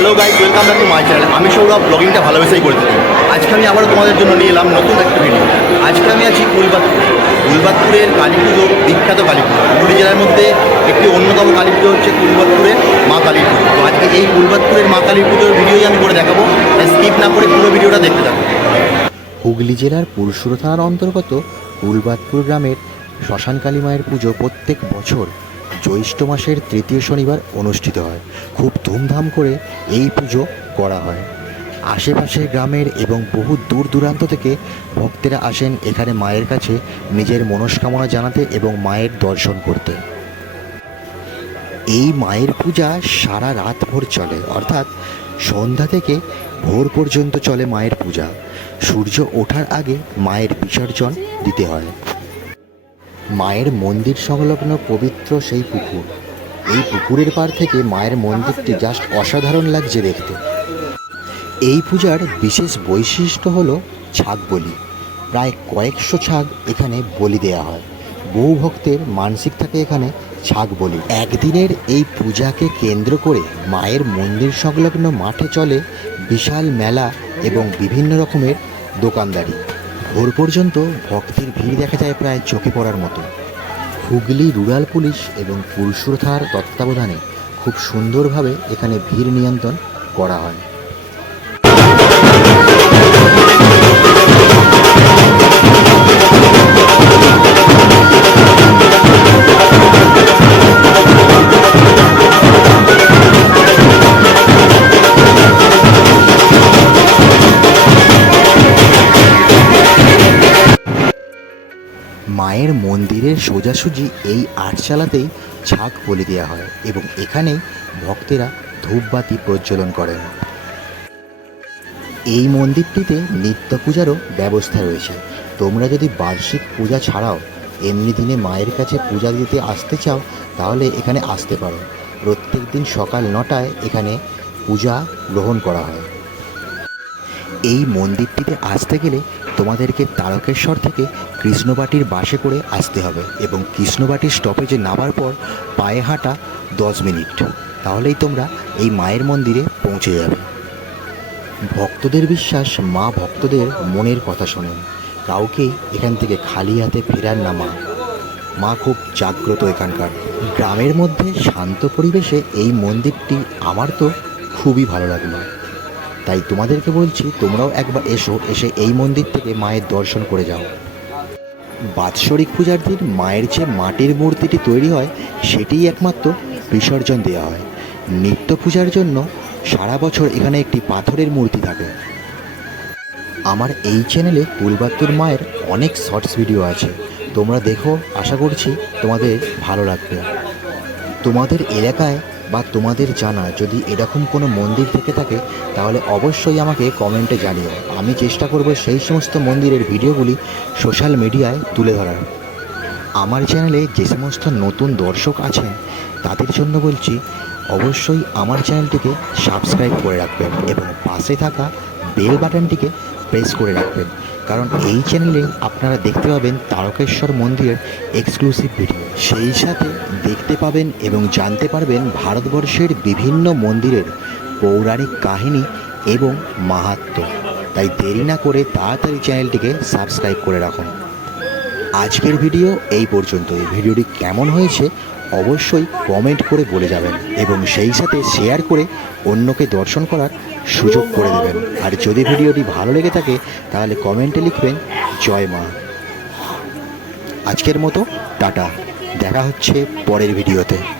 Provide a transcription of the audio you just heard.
Hello guys welcome back to my channel আমি সৌরভ ব্লগিংটা ভালোবেসেই করে থাকি আজকে আমি আবারও তোমাদের জন্য নিয়ে এলাম নতুন একটা ভিডিও আজকে আমি আছি কুলবাতপুরে। কুলবাতপুরের কালী পুজো বিখ্যাত কালী পুজো হুগলি জেলার মধ্যে একটি অন্যতম কালী পুজো হচ্ছে কুলবাতপুরের মা কালী পুজো তো আজকে এই কুলবাতপুরের মা কালী পুজোর ভিডিওই আমি করে দেখাবো। স্কিপ না করে পুরো ভিডিওটা দেখতে থাকো। হুগলি জেলার পুরসুর থানার অন্তর্গত কুলবাদপুর গ্রামের শ্মশান কালী মায়ের পুজো প্রত্যেক বছর জ্যৈষ্ঠ মাসের তৃতীয় শনিবার অনুষ্ঠিত হয়। খুব ধুমধাম করে এই পুজো করা হয়। আশেপাশের গ্রামের এবং বহু দূর দূরান্ত থেকে ভক্তেরা আসেন এখানে মায়ের কাছে নিজের মনস্কামনা জানাতে এবং মায়ের দর্শন করতে। এই মায়ের পূজা সারা রাত ভোর চলে, অর্থাৎ সন্ধ্যা থেকে ভোর পর্যন্ত চলে মায়ের পূজা। সূর্য ওঠার আগে মায়ের বিসর্জন দিতে হয়। মায়ের মন্দির সংলগ্ন পবিত্র সেই পুকুর। এই পুকুরের পার থেকে মায়ের মন্দিরটি জাস্ট অসাধারণ লাগছে দেখতে। এই পূজার বিশেষ বৈশিষ্ট্য হলো ছাগ বলি। প্রায় কয়েকশো ছাগ এখানে বলি দেওয়া হয়। বহু ভক্তের মানসিক থাকে এখানে ছাগ বলি। একদিনের এই পূজাকে কেন্দ্র করে মায়ের মন্দির সংলগ্ন মাঠে চলে বিশাল মেলা এবং বিভিন্ন রকমের দোকানদারি। ভোর পর্যন্ত ভক্তের ভিড় দেখা যায় প্রায় চোখে পড়ার মতো। হুগলি রুরাল পুলিশ এবং পুরসুর থানার তত্ত্বাবধানে খুব সুন্দরভাবে এখানে ভিড় নিয়ন্ত্রণ করা হয়। মায়ের মন্দিরের সোজাসুজি এই আটচালাতেই ছাগ বলি দেওয়া হয় এবং এখানেই ভক্তেরা ধূপবাতি প্রজ্বলন করেন। এই মন্দিরটিতে নিত্য পূজারও ব্যবস্থা রয়েছে। তোমরা যদি বার্ষিক পূজা ছাড়াও এমনি দিনে মায়ের কাছে পূজা দিতে আসতে চাও, তাহলে এখানে আসতে পারো। প্রত্যেক দিন সকাল নটায় এখানে পূজা গ্রহণ করা হয়। এই মন্দিরটিতে আসতে গেলে তোমাদেরকে তারকেশ্বর থেকে কৃষ্ণবাটির বাসে করে আসতে হবে এবং কৃষ্ণবাটির স্টপেজে নামার পর পায়ে হাঁটা দশ মিনিট। তাহলেই তোমরা এই মায়ের মন্দিরে পৌঁছে যাবে। ভক্তদের বিশ্বাস মা ভক্তদের মনের কথা শোনেন। কাউকেই এখান থেকে খালি হাতে ফেরার না মা। মা খুব জাগ্রত এখানকার। গ্রামের মধ্যে শান্ত পরিবেশে এই মন্দিরটি আমার তো খুবই ভালো লাগল তাই তোমাদেরকে বলছি, তোমরাও একবার এসো, এসে এই মন্দির থেকে মায়ের দর্শন করে যাও। বাৎসরিক পূজার দিন মায়ের যে মাটির মূর্তিটি তৈরি হয়, সেটিই একমাত্র বিসর্জন দেওয়া হয়। নিত্য পূজার জন্য সারা বছর এখানে একটি পাথরের মূর্তি থাকে। আমার এই চ্যানেলে কুলবাত্তুর মায়ের অনেক শর্টস ভিডিও আছে। তোমরা দেখো, আশা করছি তোমাদের ভালো লাগবে। তোমাদের এলাকায় বা তোমাদের জানা যদি এরকম কোনো মন্দির থেকে থাকে, তাহলে অবশ্যই আমাকে কমেন্টে জানিও। আমি চেষ্টা করব সেই সমস্ত মন্দিরের ভিডিওগুলি সোশ্যাল মিডিয়ায় তুলে ধরার। আমার চ্যানেলে যে সমস্ত নতুন দর্শক আছেন, তাদের জন্য বলছি, অবশ্যই আমার চ্যানেলটিকে সাবস্ক্রাইব করে রাখবেন এবং পাশে থাকা বেল বাটনটিকে প্রেস করে রাখবেন। কারণ এই চ্যানেলে আপনারা দেখতে পাবেন তারকেশ্বর মন্দিরের এক্সক্লুসিভ ভিডিও সেই সাথে দেখতে পাবেন এবং জানতে পারবেন ভারতবর্ষের বিভিন্ন মন্দিরের পৌরাণিক কাহিনী এবং মাহাত্ম্য তাই দেরি না করে তাড়াতাড়ি চ্যানেলটিকে সাবস্ক্রাইব করে রাখুন। আজকের ভিডিও এই পর্যন্ত এই ভিডিওটি কেমন হয়েছে অবশ্যই কমেন্ট করে বলে যাবেন এবং সেই সাথে শেয়ার করে অন্যকে দর্শন করার সুযোগ করে দেবেন। আর যদি ভিডিওটি ভালো লেগে থাকে, তাহলে কমেন্টে লিখবেন, জয় মা। আজকের মতো, টাটা। দেখা হচ্ছে পরের ভিডিওতে।